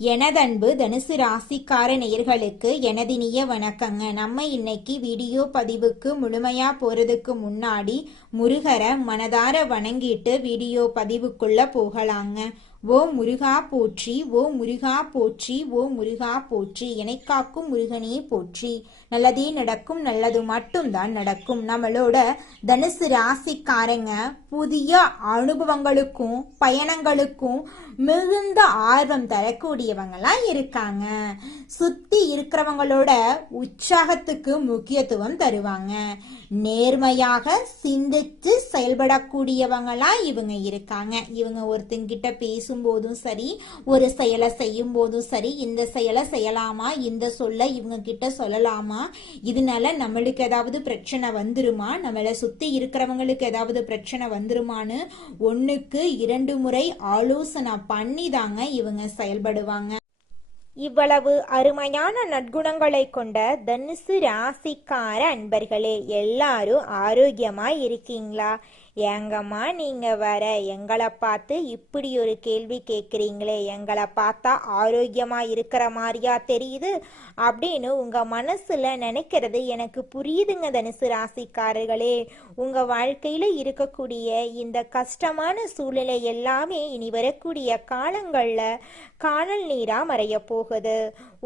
எனதன்பு தனுசு ராசிக்கார நேயர்களுக்கு எனதினிய வணக்கங்க. நம்ம இன்னைக்கு வீடியோ பதிவுக்கு முழுமையா போறதுக்கு முன்னாடி முருகரை மனதார வணங்கிட்டு வீடியோ பதிவுக்குள்ள போகலாங்க. ஓ முருகா போற்றி, ஓ முருகா போற்றி, ஓ முருகா போற்றி, காக்கும் முருகனே போற்றி. நல்லதே நடக்கும், நல்லது மட்டும்தான் நடக்கும். நம்மளோட தனுசு ராசிக்காரங்க புதிய அனுபவங்களுக்கும் பயணங்களுக்கும் மிகுந்த ஆர்வம் தரக்கூடியவங்களா இருக்காங்க. சுத்தி இருக்கிறவங்களோட உற்சாகத்துக்கு முக்கியத்துவம் தருவாங்க. நேர்மையாக சிந்திச்சு செயல்படக்கூடியவங்களா இவங்க இருக்காங்க. இவங்க ஒருத்தங்கிட்ட பேசும்போதும் சரி, ஒரு செயலை செய்யும் போதும் சரி, இந்த செயலை செய்யலாமா, இந்த சொல்ல இவங்க கிட்ட சொல்லலாமா, இதனால நம்மளுக்கு ஏதாவது பிரச்சனை வந்துருமா, நம்மளை சுத்தி இருக்கிறவங்களுக்கு ஏதாவது பிரச்சனை வந்துருமான்னு 1க்கு 2 முறை ஆலோசனை பண்ணி தாங்க இவங்க செயல்படுவாங்க. இவ்வளவு அருமையான நற்குணங்களை கொண்ட தனுசு ராசிக்கார அன்பர்களே, எல்லாரும் ஆரோக்கியமா இருக்கீங்களா? ஏங்கம்மா நீங்க வர எங்களை பார்த்து இப்படி ஒரு கேள்வி கேட்குறீங்களே, எங்களை பார்த்தா ஆரோக்கியமா இருக்கிற மாதிரியா தெரியுது அப்படின்னு உங்க மனசுல நினைக்கிறது எனக்கு புரியுதுங்க. தனுசு ராசிக்காரர்களே, உங்க வாழ்க்கையில இருக்கக்கூடிய இந்த கஷ்டமான சூழ்நிலை எல்லாமே இனி வரக்கூடிய காலங்கள்ல காணல் நீரா மறைய போகுது.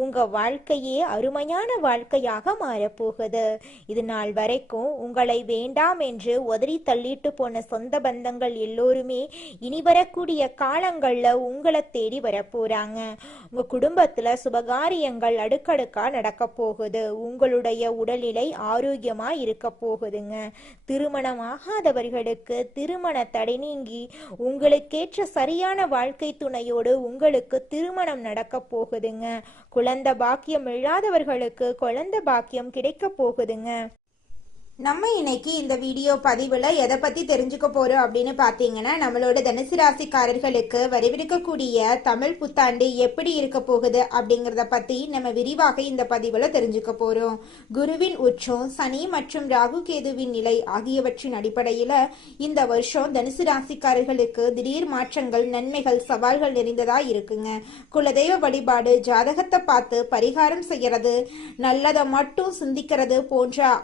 உங்க வாழ்க்கையே அருமையான வாழ்க்கையாக மாறப்போகுது. இது நாள் வரைக்கும் உங்களை வேண்டாம் என்று உதறி தள்ளிட்டு போன சொந்த பந்தங்கள் எல்லோருமே இனி வரக்கூடிய காலங்கள்ல உங்களை தேடி வரப்போறாங்க. உங்க குடும்பத்துல சுபகாரியங்கள் அடுக்கடுக்கா நடக்க போகுது. உங்களுடைய உடல்நிலை ஆரோக்கியமா இருக்க போகுதுங்க. திருமணம் ஆகாதவர்களுக்கு திருமண தடை நீங்கி உங்களுக்கேற்ற சரியான வாழ்க்கை துணையோடு உங்களுக்கு திருமணம் நடக்க போகுதுங்க. குழந்தை பாக்கியம் இல்லாதவர்களுக்கு குழந்தை பாக்கியம் கிடைக்க போகுதுங்க. நம்ம இன்னைக்கு இந்த வீடியோ பதிவுல எதை பத்தி தெரிஞ்சுக்க போறோம் அப்படின்னு பாத்தீங்கன்னா, நம்மளோட தனுசு ராசிக்காரர்களுக்கு வரவிருக்கக்கூடிய தமிழ் புத்தாண்டு எப்படி இருக்க போகுது அப்படிங்கறத பத்தி நம்ம விரிவாக இந்த பதிவுல தெரிஞ்சுக்க போறோம். குருவின் உச்சம், சனி மற்றும் ராகு கேதுவின் நிலை ஆகியவற்றின் அடிப்படையில இந்த வருஷம் தனுசு ராசிக்காரர்களுக்கு திடீர் மாற்றங்கள், நன்மைகள், சவால்கள் நிறைந்ததா இருக்குங்க. குலதெய்வ வழிபாடு, ஜாதகத்தை பார்த்து பரிகாரம் செய்யறது, நல்லதை மட்டும் சிந்திக்கிறது போன்ற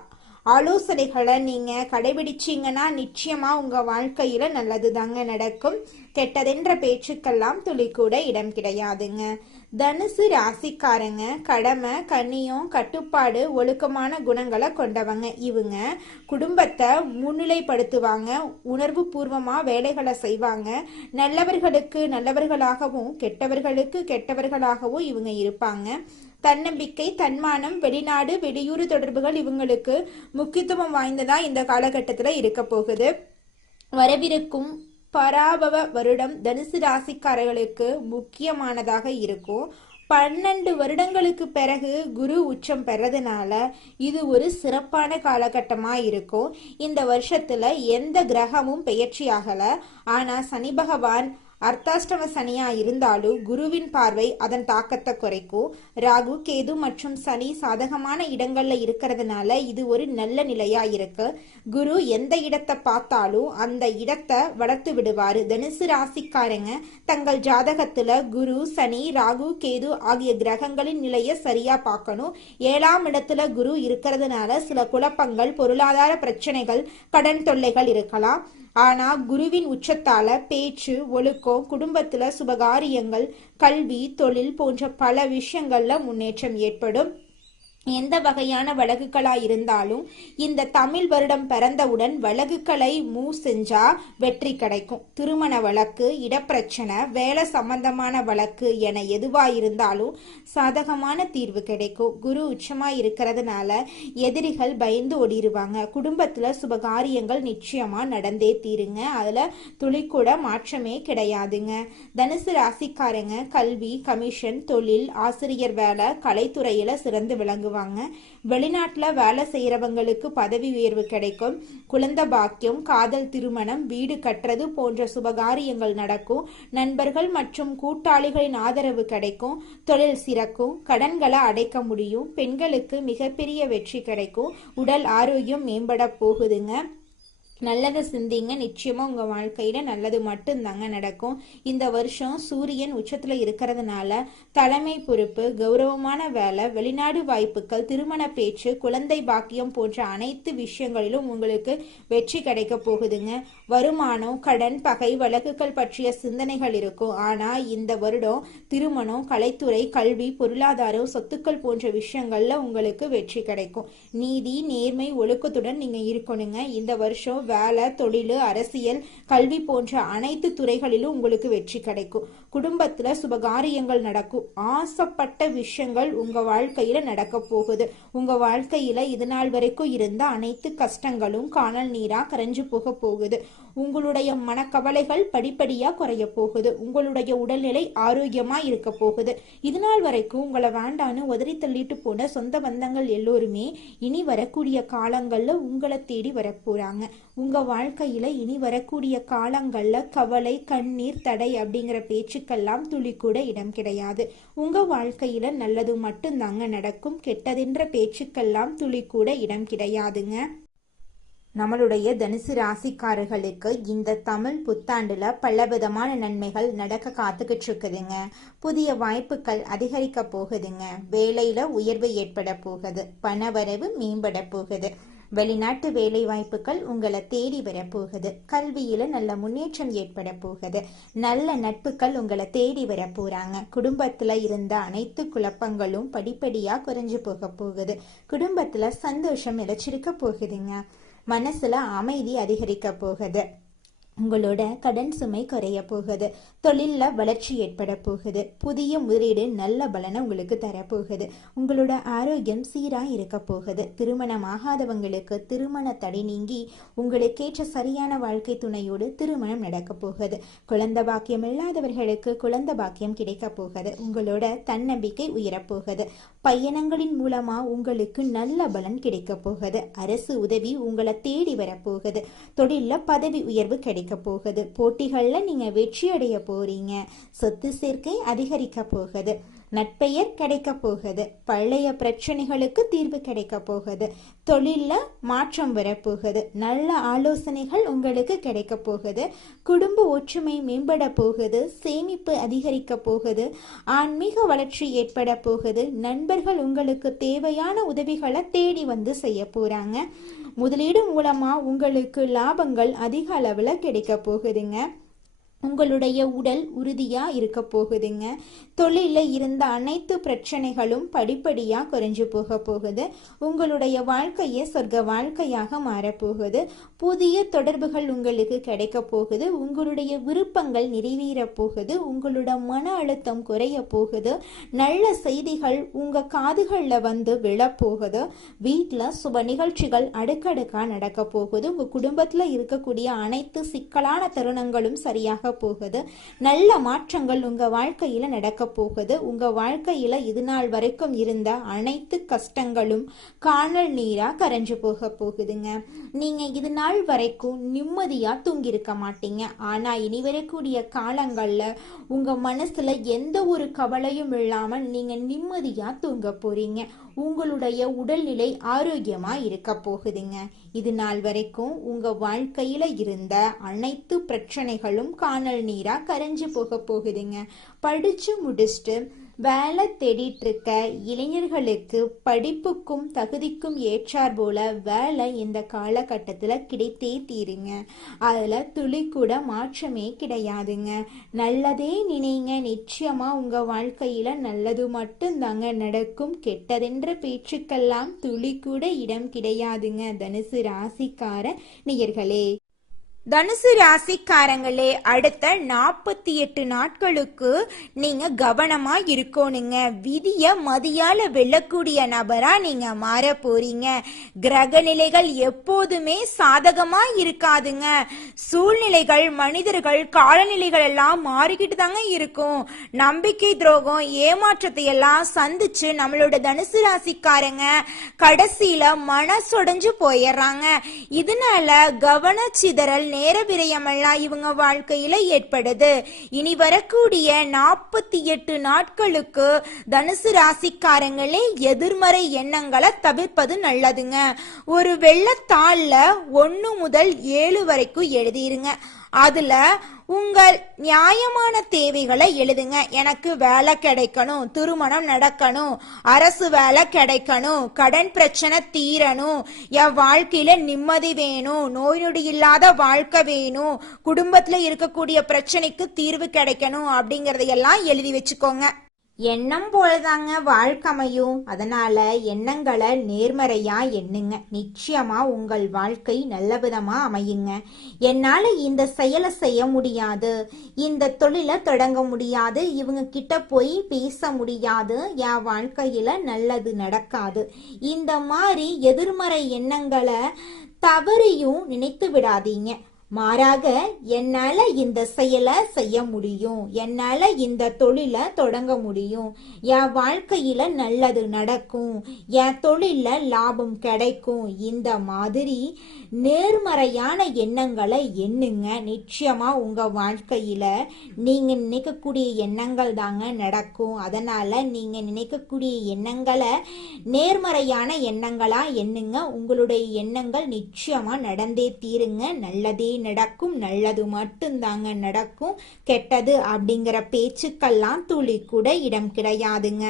ஆலோசனைகளை நீங்க கடைபிடிச்சீங்கன்னா நிச்சயமா உங்க வாழ்க்கையில நல்லது தாங்க நடக்கும். கெட்டதென்ற பேச்சுக்கெல்லாம் துளி கூட இடம் கிடையாதுங்க. தனுசு ராசிக்காரங்க கடமை, கண்ணியம், கட்டுப்பாடு, ஒழுக்கமான குணங்களை கொண்டவங்க. இவங்க குடும்பத்தை முன்னிலைப்படுத்துவாங்க, உணர்வு பூர்வமா வேலைகளை செய்வாங்க. நல்லவர்களுக்கு நல்லவர்களாகவும் கெட்டவர்களுக்கு கெட்டவர்களாகவும் இவங்க இருப்பாங்க. தன்னம்பிக்கை, தன்மானம், வெளிநாடு வெளியூர் தொடர்புகள் இவங்களுக்கு முக்கியத்துவம் வாய்ந்ததா இந்த காலகட்டத்தில் இருக்க போகுது. வரவிருக்கும் பராபவ வருடம் தனுசு ராசிக்காரர்களுக்கு முக்கியமானதாக இருக்கும். 12 வருடங்களுக்கு பிறகு குரு உச்சம் பெறதுனால இது ஒரு சிறப்பான காலகட்டமா இருக்கும். இந்த வருஷத்துல எந்த கிரகமும் பெயர்ச்சி ஆகல. ஆனா சனி பகவான் அர்த்தாஷ்டம சனியா இருந்தாலும் குருவின் பார்வை அதன் தாக்கத்தை குறைக்கும். ராகு, கேது மற்றும் சனி சாதகமான இடங்கள்ல இருக்கிறதுனால இது ஒரு நல்ல நிலையா இருக்கு. குரு எந்த இடத்தை பார்த்தாலும் அந்த இடத்தை வளர்த்து விடுவாரு. தனுசு ராசிக்காரங்க தங்கள் ஜாதகத்துல குரு, சனி, ராகு, கேது ஆகிய கிரகங்களின் நிலையை சரியா பார்க்கணும். 7ஆம் இடத்துல குரு இருக்கிறதுனால சில குழப்பங்கள், பொருளாதார பிரச்சனைகள், கடன் தொல்லைகள் இருக்கலாம். ஆனா குருவின் உச்சத்தால பேச்சு, ஒழுக்கம், குடும்பத்துல சுபகாரியங்கள், கல்வி, தொழில் போன்ற பல விஷயங்கள்ல முன்னேற்றம் ஏற்படும். எந்த வகையான வழக்குகளா இருந்தாலும் இந்த தமிழ் வருடம் பிறந்தவுடன் வழக்குகளை மூவ் செஞ்சா வெற்றி கிடைக்கும். திருமண வழக்கு, இடப்பிரச்சனை, வேலை சம்பந்தமான வழக்கு என எதுவா இருந்தாலும் சாதகமான தீர்வு கிடைக்கும். குரு உச்சமா இருக்கிறதுனால எதிரிகள் பயந்து ஓடிடுவாங்க. குடும்பத்துல சுபகாரியங்கள் நிச்சயமா நடந்தே தீருங்க. அதுல துளிக்கூட மாற்றமே கிடையாதுங்க. தனுசு ராசிக்காரங்க கல்வி, கமிஷன், தொழில், ஆசிரியர் வேலை, கலைத்துறையில சிறந்து விளங்குவாங்க. வெளிநாட்டுல வேலை செய்யறவங்களுக்கு பதவி உயர்வு கிடைக்கும். குழந்தை பாக்கியம், காதல், திருமணம், வீடு கட்டுறது போன்ற சுபகாரியங்கள் நடக்கும். நண்பர்கள் மற்றும் கூட்டாளிகளின் ஆதரவு கிடைக்கும். தொழில் சிறக்கும். கடன்களை அடைக்க முடியும். பெண்களுக்கு மிகப்பெரிய வெற்றி கிடைக்கும். உடல் ஆரோக்கியம் மேம்பட போகுதுங்க. நல்லதை சிந்திங்க, நிச்சயமா உங்க வாழ்க்கையில நல்லது மட்டும்தாங்க நடக்கும். இந்த வருஷம் சூரியன் உச்சத்துல இருக்கிறதுனால தலைமை பொறுப்பு, கௌரவமான வேலை, வெளிநாடு வாய்ப்புகள், திருமண பேச்சு, குழந்தை பாக்கியம் போன்ற அனைத்து விஷயங்களிலும் உங்களுக்கு வெற்றி கிடைக்க போகுதுங்க. வருமானம், கடன், பகை, வழக்குகள் பற்றிய சிந்தனைகள் இருக்கும். ஆனா இந்த வருடம் திருமணம், கலைத்துறை, கல்வி, பொருளாதாரம், சொத்துக்கள் போன்ற விஷயங்கள்ல உங்களுக்கு வெற்றி கிடைக்கும். நீதி, நேர்மை, ஒழுக்கத்துடன் நீங்க இருக்கணுங்க. இந்த வருஷம் வேலை, தொழில், அரசியல், கல்வி போன்ற அனைத்து துறைகளிலும் உங்களுக்கு வெற்றி கிடைக்கும். குடும்பத்துல சுபகாரியங்கள் நடக்கும். ஆசைப்பட்ட விஷயங்கள் உங்க வாழ்க்கையில நடக்க போகுது. உங்க வாழ்க்கையில இது நாள் வரைக்கும் இருந்த அனைத்து கஷ்டங்களும் காணல் நீரா கரைஞ்சு போக போகுது. உங்களுடைய மனக்கவலைகள் படிப்படியா குறைய போகுது. உங்களுடைய உடல்நிலை ஆரோக்கியமா இருக்க போகுது. இது நாள் வரைக்கும் உங்களை வேண்டான்னு உதறி தள்ளிட்டு போன சொந்த பந்தங்கள் எல்லோருமே இனி வரக்கூடிய காலங்கள்ல உங்களை தேடி வரப்போறாங்க. உங்க வாழ்க்கையில இனி வரக்கூடிய காலங்கள்ல கவலை, கண்ணீர், தடை அப்படிங்கிற பேச்சுக்கெல்லாம் துளி கூட இடம் கிடையாது. உங்க வாழ்க்கையில நல்லது மட்டும்தாங்க நடக்கும். கெட்டதென்ற பேச்சுக்கெல்லாம் துளி கூட இடம் கிடையாதுங்க. நம்மளுடைய தனுசு ராசிக்காரர்களுக்கு இந்த தமிழ் புத்தாண்டுல பலவிதமான நன்மைகள் நடக்க காத்துக்கிட்டு இருக்குதுங்க. புதிய வாய்ப்புகள் அதிகரிக்க போகுதுங்க. வேலையில உயர்வு ஏற்பட போகுது. பணவரவு மேம்பட போகுது. வெளிநாட்டு வேலை வாய்ப்புகள் உங்களை தேடி வரப்போகுது. கல்வியில நல்ல முன்னேற்றம் ஏற்பட போகுது. நல்ல நட்புகள் உங்களை தேடி வர போறாங்க. குடும்பத்துல இருந்த அனைத்து குழப்பங்களும் படிப்படியா குறைஞ்சு போக போகுது. குடும்பத்துல சந்தோஷம் நிலைச்சிருக்க போகுதுங்க. மனசுல அமைதி அதிகரிக்க போகுது. உங்களோட கடன் சுமை குறைய போகுது. தொழில்ல வளர்ச்சி ஏற்பட போகுது. புதிய முதலீடு நல்ல பலனை உங்களுக்கு தரப்போகுது. உங்களோட ஆரோக்கியம் சீரா இருக்க போகுது. திருமணம் ஆகாதவங்களுக்கு திருமண தடை நீங்கி உங்களுக்கேற்ற சரியான வாழ்க்கை துணையோடு திருமணம் நடக்க போகுது. குழந்தை பாக்கியம் இல்லாதவர்களுக்கு குழந்தை பாக்கியம் கிடைக்க போகுது. உங்களோட தன்னம்பிக்கை உயரப்போகுது. பயணங்களின் மூலமா உங்களுக்கு நல்ல பலன் கிடைக்க போகுது. அரசு உதவி உங்களை தேடி வரப்போகுது. தொழில்ல பதவி உயர்வு கிடைக்க போகுது. போட்டிகள்ல நீங்க வெற்றி அடைய போறீங்க. சொத்து சேர்க்கை அதிகரிக்க போகுது. நட்பெயர் கிடைக்க போகுது. பழைய பிரச்சனைகளுக்கு தீர்வு கிடைக்க போகுது. தொழில்ல மாற்றம் வரப்போகுது. நல்ல ஆலோசனைகள் உங்களுக்கு கிடைக்க போகுது. குடும்ப ஒற்றுமை மேம்பட போகுது. சேமிப்பு அதிகரிக்க போகுது. ஆன்மீக வளர்ச்சி ஏற்பட போகுது. நண்பர்கள் உங்களுக்கு தேவையான உதவிகளை தேடி வந்து செய்ய போறாங்க. முதலீடு மூலமா உங்களுக்கு லாபங்கள் அதிக அளவுல கிடைக்க போகுதுங்க. உங்களுடைய உடல் உறுதியா இருக்க போகுதுங்க. தொழில இருந்த அனைத்து பிரச்சனைகளும் படிப்படியா குறைஞ்சு போக போகுது. உங்களுடைய வாழ்க்கையே சொர்க்க வாழ்க்கையாக மாறப்போகுது. புதிய தொடர்புகள் உங்களுக்கு கிடைக்க போகுது. உங்களுடைய விருப்பங்கள் நிறைவேற போகுது. உங்களோட மன அழுத்தம் குறைய போகுது. நல்ல செய்திகள் உங்க காதுகள்ல வந்து விழப்போகுது. வீட்டுல சுப நிகழ்ச்சிகள் அடுக்கடுக்கா நடக்க போகுது. உங்க குடும்பத்துல இருக்கக்கூடிய அனைத்து சிக்கலான தருணங்களும் சரியாக போகுது. நல்ல மாற்றங்கள் உங்க வாழ்க்கையில நடக்க போகுது. உங்க வாழ்க்கையில இது நாள் வரைக்கும் இருந்த அனைத்து கஷ்டங்களும் காணல் நீரா கரைஞ்சு போக போகுதுங்க. நீங்க இது நாள் வரைக்கும் நிம்மதியா தூங்கியிருக்க மாட்டீங்க. ஆனா இனி வரக்கூடிய காலங்கள்ல உங்க மனசுல எந்த ஒரு கவலையும் இல்லாமல் நீங்க நிம்மதியா தூங்க போறீங்க. உங்களுடைய உடல்நிலை ஆரோக்கியமா இருக்க போகுதுங்க. இது நாள் வரைக்கும் உங்க வாழ்க்கையில இருந்த அனைத்து பிரச்சனைகளும் காணல் நீரா கரைஞ்சு போக போகுதுங்க. படிச்சு முடிச்சுட்டு வேலை தேடிட்டு இருக்க இளைஞர்களுக்கு படிப்புக்கும் தகுதிக்கும் ஏற்றார் போல வேலை இந்த காலகட்டத்துல கிடைத்தே தீருங்க. அதுல துளி கூட மாற்றமே கிடையாதுங்க. நல்லதே நினைங்க. நிச்சயமா உங்க வாழ்க்கையில நல்லது மட்டும்தாங்க நடக்கும். கெட்டதென்ற பேச்சுக்கெல்லாம் துளி கூட இடம் கிடையாதுங்க. தனுசு ராசிக்கார நேயர்களே, தனுசு ராசிக்காரங்களே, அடுத்த 48 நாட்களுக்கு நீங்க கவனமா இருக்கணுங்க. விதிய மதியால வெல்லக்கூடிய நபரா நீங்க மாற போறீங்க. கிரக நிலைகள் எப்போதுமே சாதகமா இருக்காதுங்க. சூழ்நிலைகள், மனிதர்கள், காலநிலைகள் எல்லாம் மாறிக்கிட்டு தாங்க இருக்கும். நம்பிக்கை துரோகம், ஏமாற்றத்தை எல்லாம் சந்திச்சு நம்மளோட தனுசு ராசிக்காரங்க கடைசியில மனசொடைஞ்சு போயிடுறாங்க. இதனால கவனச்சிதறல் நேர விரயமெல்லாம் இவங்க வாழ்க்கையில ஏற்படுது. இனி வரக்கூடிய 48 நாட்களுக்கு தனுசு ராசிக்காரங்களே எதிர்மறை எண்ணங்களை தவிர்ப்பது நல்லதுங்க. ஒரு வெள்ளத்தாள்ல 1 முதல் 7 வரைக்கும் எழுதிருங்க. அதுல உங்கள் நியாயமான தேவைகளை எழுதுங்க. எனக்கு வேலை கிடைக்கணும், திருமணம் நடக்கணும், அரசு வேலை கிடைக்கணும், கடன் பிரச்சனை தீரணும், என் வாழ்க்கையில நிம்மதி வேணும், நோய் நொடி இல்லாத வாழ்க்கை வேணும், குடும்பத்துல இருக்கக்கூடிய பிரச்சனைக்கு தீர்வு கிடைக்கணும் அப்படிங்கறதையெல்லாம் எழுதி வச்சுக்கோங்க. எண்ணம் போலதாங்க வாழ்க்கை அமையும். அதனால எண்ணங்களை நேர்மறையா எண்ணுங்க. நிச்சயமா உங்கள் வாழ்க்கை நல்ல விதமா அமையுங்க. என்னால இந்த செயலை செய்ய முடியாது, இந்த தொழிலை தொடங்க முடியாது, இவங்க கிட்ட போய் பேச முடியாது, என் வாழ்க்கையில நல்லது நடக்காது, இந்த மாதிரி எதிர்மறை எண்ணங்களை தவறியும் நினைத்து விடாதீங்க. மாறாக என்னால இந்த செயலை செய்ய முடியும், என்னால இந்த தொழிலை தொடங்க முடியும், என் வாழ்க்கையில நல்லது நடக்கும், என் தொழில லாபம் கிடைக்கும், இந்த மாதிரி நேர்மறையான எண்ணங்களை எண்ணுங்க. நிச்சயமா உங்க வாழ்க்கையில நீங்க நினைக்கக்கூடிய எண்ணங்கள் தாங்க நடக்கும். அதனால நீங்க நினைக்கக்கூடிய எண்ணங்களை நேர்மறையான எண்ணங்களா எண்ணுங்க. உங்களுடைய எண்ணங்கள் நிச்சயமா நடந்தே தீருங்க. நல்லதே நடக்கும், நல்லது மட்டும்தாங்க நடக்கும். கெட்டது அப்படிங்கிற பேச்சுக்கெல்லாம் துளி கூட இடம் கிடையாதுங்க.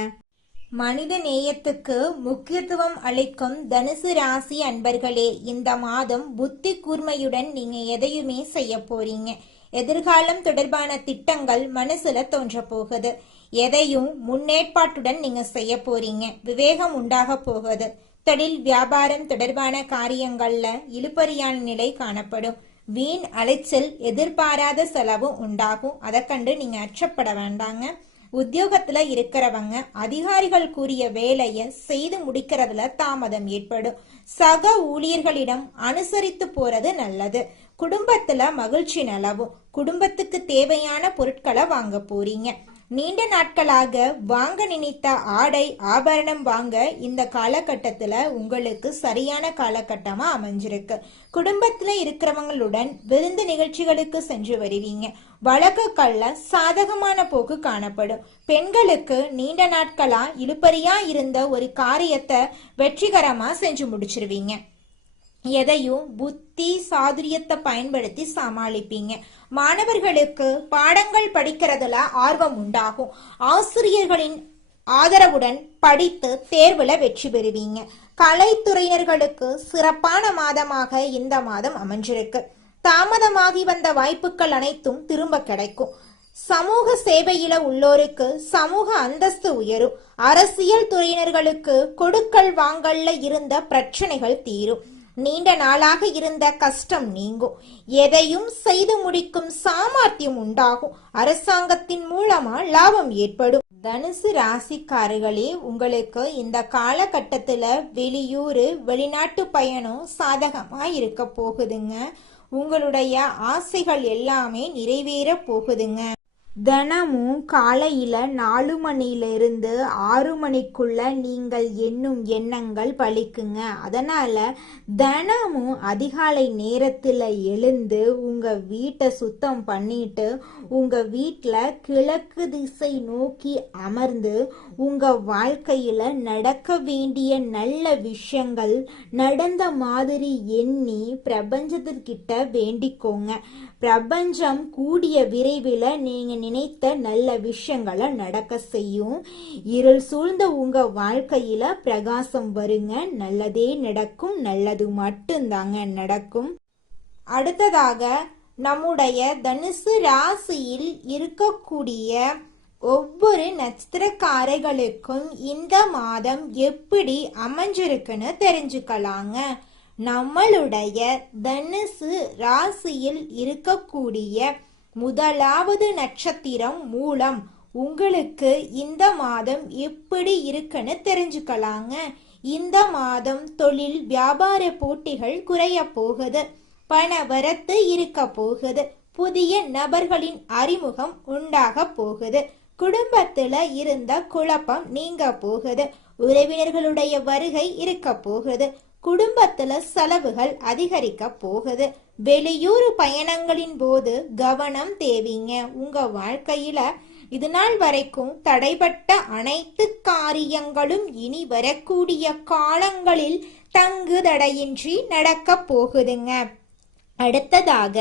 மனித நேயத்துக்கு முக்கியத்துவம் அளிக்கும் தனுசு ராசி அன்பர்களே, இந்த மாதம் புத்தி கூர்மையுடன் நீங்க எதையுமே செய்ய போறீங்க. எதிர்காலம் தொடர்பான திட்டங்கள் மனசுல தோன்ற போகுது. எதையும் முன்னேற்பாட்டுடன் நீங்க செய்ய போறீங்க. விவேகம் உண்டாக போகுது. தொழில் வியாபாரம் தொடர்பான காரியங்கள்ல இழுபறியான நிலை காணப்படும். வீண் அலைச்சல், எதிர்பாராத செலவு உண்டாகும். அதை கண்டு நீங்க அச்சப்பட வேண்டாங்க. உத்தியோகத்துல இருக்கிறவங்க அதிகாரிகள் கூறிய வேலையை செய்து முடிக்கிறதுல தாமதம் ஏற்படும். சக ஊழியர்களிடம் அனுசரித்து போறது நல்லது. குடும்பத்துல மகிழ்ச்சி நிலவும். குடும்பத்துக்கு தேவையான பொருட்களை வாங்க போறீங்க. நீண்ட நாட்களாக வாங்க நினைத்த ஆடை ஆபரணம் வாங்க இந்த காலகட்டத்துல உங்களுக்கு சரியான காலகட்டமா அமைஞ்சிருக்கு. குடும்பத்துல இருக்கிறவங்களுடன் விருந்து நிகழ்ச்சிகளுக்கு சென்று வருவீங்க. வழக்குகள்ல சாதகமான போக்கு காணப்படும். பெண்களுக்கு நீண்ட நாட்களா இழுபறியா இருந்த ஒரு காரியத்தை வெற்றிகரமா செஞ்சு முடிச்சிருவீங்க. எதையும் புத்தி சாதுரியத்தை பயன்படுத்தி சமாளிப்பீங்க. மாணவர்களுக்கு பாடங்கள் படிக்கிறதுல ஆர்வம் உண்டாகும். ஆசிரியர்களின் ஆதரவுடன் படித்து தேர்வுல வெற்றி பெறுவீங்க. கலைத்துறையினர்களுக்கு சிறப்பான மாதமாக இந்த மாதம் அமைஞ்சிருக்கு. தாமதமாகி வந்த வாய்ப்புகள் அனைத்தும் திரும்ப கிடைக்கும். சமூக சேவையில உள்ளோருக்கு சமூக அந்தஸ்து உயரும். அரசியல் துறையினர்களுக்கு கொடுக்கல் வாங்கல்ல இருந்த பிரச்சனைகள் தீரும். நீண்ட நாளாக இருந்த கஷ்டம் நீங்கும். எதையும் செய்து முடிக்கும் சாமர்த்தியம் உண்டாகும். அரசாங்கத்தின் மூலமா லாபம் ஏற்படும். தனுசு ராசிக்காரர்களே, உங்களுக்கு இந்த காலகட்டத்துல வெளியூர் வெளிநாட்டு பயணம் சாதகமா இருக்க போகுதுங்க. உங்களுடைய ஆசைகள் எல்லாமே நிறைவேற போகுதுங்க. தினமும் காலையில 4 மணியிலிருந்து 6 மணிக்குள்ள நீங்கள் எண்ணும் எண்ணங்கள் பலிக்குங்க. அதனால தினமும் அதிகாலை நேரத்துல எழுந்து உங்க வீட்டை சுத்தம் பண்ணிட்டு உங்க வீட்டுல கிழக்கு திசை நோக்கி அமர்ந்து உங்க வாழ்க்கையில நடக்க வேண்டிய நல்ல விஷயங்கள் நடந்த மாதிரி எண்ணி பிரபஞ்சத்திற்கிட்ட வேண்டிக்கோங்க. பிரபஞ்சம் கூடிய விரைவில் நீங்க நினைத்த நல்ல விஷயங்களை நடக்க செய்யும். இருள் சூழ்ந்த உங்க வாழ்க்கையில பிரகாசம் வருங்க. நல்லதே நடக்கும், நல்லது மட்டும்தாங்க நடக்கும். அடுத்ததாக நம்முடைய தனுசு ராசியில் இருக்கக்கூடிய ஒவ்வொரு நட்சத்திரக்காரர்களுக்கும் இந்த மாதம் எப்படி அமைஞ்சிருக்குன்னு தெரிஞ்சுக்கலாங்க. நம்மளுடைய தனுசு ராசியில் இருக்கக்கூடிய முதலாவது நட்சத்திரம் மூலம் உங்களுக்கு இந்த மாதம் எப்படி இருக்குன்னு தெரிஞ்சுக்கலாங்க. இந்த மாதம் தொழில் வியாபார போட்டிகள் குறைய போகுது. பண வரத்து இருக்க போகுது. புதிய நபர்களின் அறிமுகம் உண்டாக போகுது. குடும்பத்துல இருந்த குழப்பம் நீங்க போகுது. உறவினர்களுடைய வருகை இருக்க போகுது. குடும்பத்துல செலவுகள் அதிகரிக்க போகுது. வெளியூர் பயணங்களின் போது கவனம் தேவைங்க. உங்க வாழ்க்கையில இது நாள் வரைக்கும் தடைபட்ட அனைத்து காரியங்களும் இனி வரக்கூடிய காலங்களில் தங்கு தடையின்றி நடக்க போகுதுங்க. அடுத்ததாக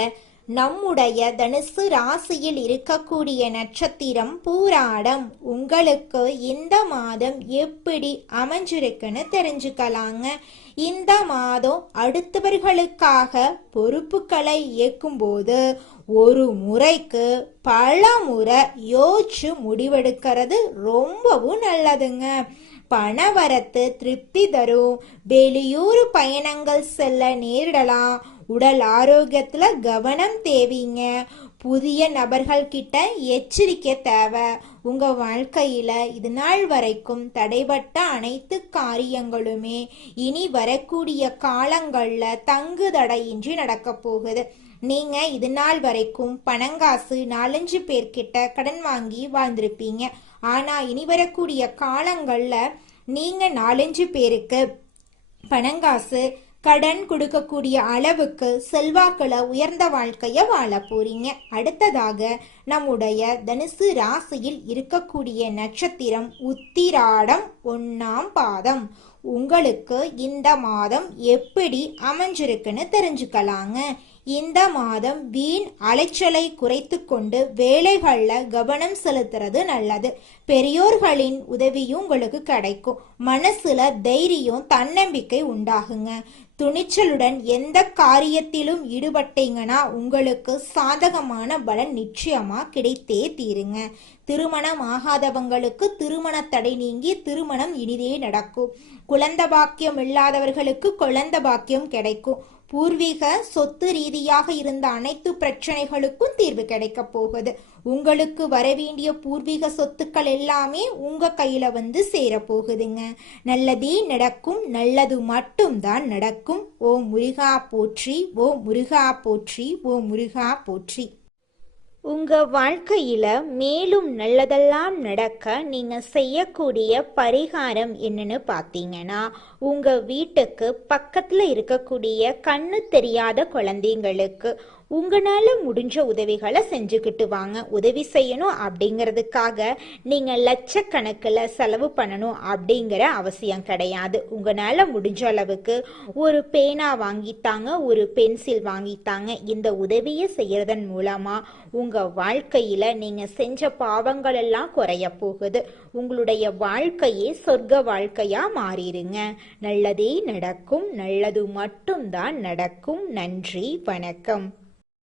நம்முடைய தனுசு ராசியில் இருக்கக்கூடிய நட்சத்திரம் பூராடம். உங்களுக்கு இந்த மாதம் எப்படி அமைஞ்சிருக்குன்னு தெரிஞ்சுக்கலாங்க. இந்த மாதம் அடுத்தவர்களுக்காக பொறுப்புகளை இயக்கும்போது ஒரு முறைக்கு பல முறை யோசிச்சு முடிவெடுக்கிறது ரொம்பவும் நல்லதுங்க. பணவரத்து திருப்தி தரும். வெளியூர் பயணங்கள் செல்ல நேரிடலாம். உடல் ஆரோக்கியத்துல கவனம் தேவைங்க. புதிய நபர்கள் கிட்ட எச்சரிக்கை தேவை. உங்க வாழ்க்கையில இது நாள் வரைக்கும் தடைபட்ட அனைத்து காரியங்களுமே இனி வரக்கூடிய காலங்கள்ல தங்கு தடையின்றி நடக்க போகுது. நீங்க இது நாள் வரைக்கும் பணங்காசு 4-5 பேர்கிட்ட கடன் வாங்கி வாழ்ந்திருப்பீங்க. ஆனா இனி வரக்கூடிய காலங்கள்ல நீங்க 4-5 பேருக்கு பணங்காசு கடன் கொடுக்கக்கூடிய அளவுக்கு செல்வாக்குல உயர்ந்த வாழ்க்கைய வாழ போறீங்க. அடுத்ததாக நம்முடைய தனுசு ராசியில் இருக்கக்கூடிய நட்சத்திரம் உத்திராடம் 1ஆம் பாதம். உங்களுக்கு இந்த மாதம் எப்படி அமைஞ்சிருக்குன்னு தெரிஞ்சுக்கலாங்க. இந்த மாதம் வீண் அலைச்சலை குறைத்து கொண்டு வேலைகள்ல கவனம் செலுத்துறது நல்லது. பெரியோர்களின் உதவியும் உங்களுக்கு கிடைக்கும். மனசுல தைரியம் தன்னம்பிக்கை உண்டாகுங்க. துணிச்சலுடன் எந்த காரியத்திலும் ஈடுபட்டீங்கன்னா உங்களுக்கு சாதகமான பலன் நிச்சயமா கிடைத்தே தீருங்க. திருமணம் ஆகாதவங்களுக்கு திருமண தடை நீங்கி திருமணம் இனிதே நடக்கும். குழந்தை பாக்கியம் இல்லாதவர்களுக்கு குழந்தை பாக்கியம் கிடைக்கும். பூர்வீக சொத்து ரீதியாக இருந்த அனைத்து பிரச்சனைகளுக்கும் தீர்வு கிடைக்க போகுது. உங்களுக்கு வரவேண்டிய பூர்வீக சொத்துக்கள் எல்லாமே உங்க கையில வந்து சேர போகுதுங்க. நல்லதே நடக்கும். நல்லது மட்டும்தான் நடக்கும். ஓம் முருகா போற்றி, ஓம் முருகா போற்றி, ஓம் முருகா போற்றி. உங்க வாழ்க்கையில மேலும் நல்லதெல்லாம் நடக்க நீங்க செய்யக்கூடிய பரிகாரம் என்னன்னு பார்த்தீங்கன்னா, உங்க வீட்டுக்கு பக்கத்துல இருக்கக்கூடிய கண்ணு தெரியாத குழந்தைங்களுக்கு உங்களால முடிஞ்ச உதவிகளை செஞ்சுக்கிட்டு வாங்க. உதவி செய்யணும் அப்படிங்கிறதுக்காக நீங்க லட்சக்கணக்கில் செலவு பண்ணணும் அப்படிங்கிற அவசியம் கிடையாது. உங்களால முடிஞ்ச அளவுக்கு ஒரு பேனா வாங்கித்தாங்க, ஒரு பென்சில் வாங்கித்தாங்க. இந்த உதவியை செய்யறதன் மூலமா உங்க வாழ்க்கையில நீங்க செஞ்ச பாவங்கள் எல்லாம் குறைய போகுது. உங்களுடைய வாழ்க்கையே சொர்க்க வாழ்க்கையா மாறிடுங்க. நல்லதே நடக்கும். நல்லது மட்டும்தான் நடக்கும். நன்றி, வணக்கம்.